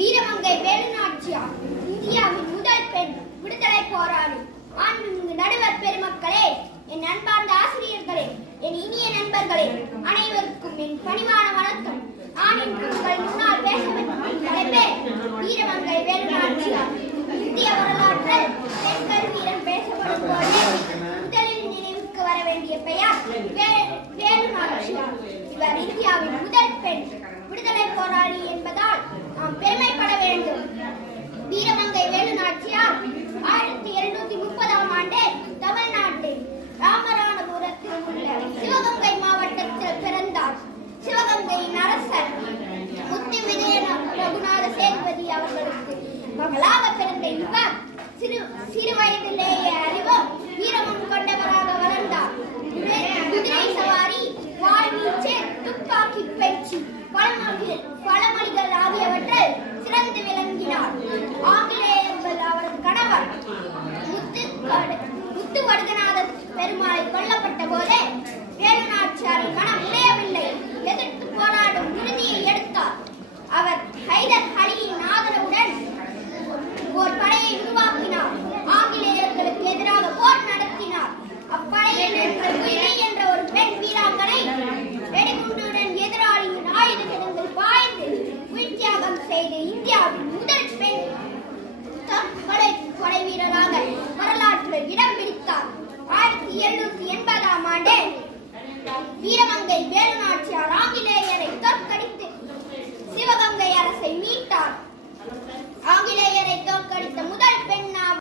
வீரமங்கை வேலுநாச்சியார் இந்தியாவின் முதல் பெண் விடுதலை போராளி. மாண்புமிகு நடுவர் பெருமக்களே, என் அன்பார்ந்த ஆசிரியர்களே, என் இனிய நண்பர்களே, அனைவருக்கும் என் பணிவான வணக்கம். நான் இன்று உங்கள் முன்னால் பேசப்படும் தலைப்பே வீரமங்கை வேலுநாச்சியார். இந்திய வரலாற்றில் பெண்கள் வீரன் பேசப்படும் போது முதலில் நினைவுக்கு வர வேண்டிய பெயர் வேலுநாச்சியார். இவர் இந்தியாவின் முதல் பெண் விடுதலை போராளி என்பதால் நாம் பெருமைப்பட வேண்டும். வீரமங்கை வேலுநாச்சியார் 1730ஆம் ஆண்டு தமிழ்நாட்டில் ராமநாதபுரத்தில் உள்ள சிவகங்கை மாவட்டத்தில் பிறந்தார். சிவகங்கையின் அரசர் முத்து விஜய ரகுநாத சேதுபதி அவர்களுக்கு மகளாக பிறந்த இவர் சிறு வயதிலேயே அறிவும் வீரமும் கொண்டவராக வளர்ந்தார். குதிரை சவாரி, வாழ்வீச்சு, துப்பாக்கி பயிற்சி, பழமொழிகள் ஆகியவற்றில் சிறந்து விளங்கினார். ஆங்கிலேயர்கள் அவரது கணவர் முத்து வடுகநாத பெருமாளை கொல்லப்பட்ட போதே வேலுநாச்சியாரின் மனம் உடையவில்லை. எதிர்த்து போராடும் உறுதியை எடுத்தார். அவர் ஹைதர் அலியின் ஆதரவுடன் ஒரு படையை உருவாக்கினார். ஆங்கிலேயர்களுக்கு எதிராக போர் நடத்தினார். அப்படையில் என்ற ஒரு பெண் வீராங்கனை வெடிகுண்டுடன் எதிராளியின் ஆயுத கிடங்கில் பாய்ந்து உயிர்த்தியாகம் செய்து இந்தியாவின் முதல் பெண் படை வீரராக வரலாற்றில் இடம் பிடித்தார். 1780ஆம் ஆண்டு வீரமங்கை வேலுநாச்சியார்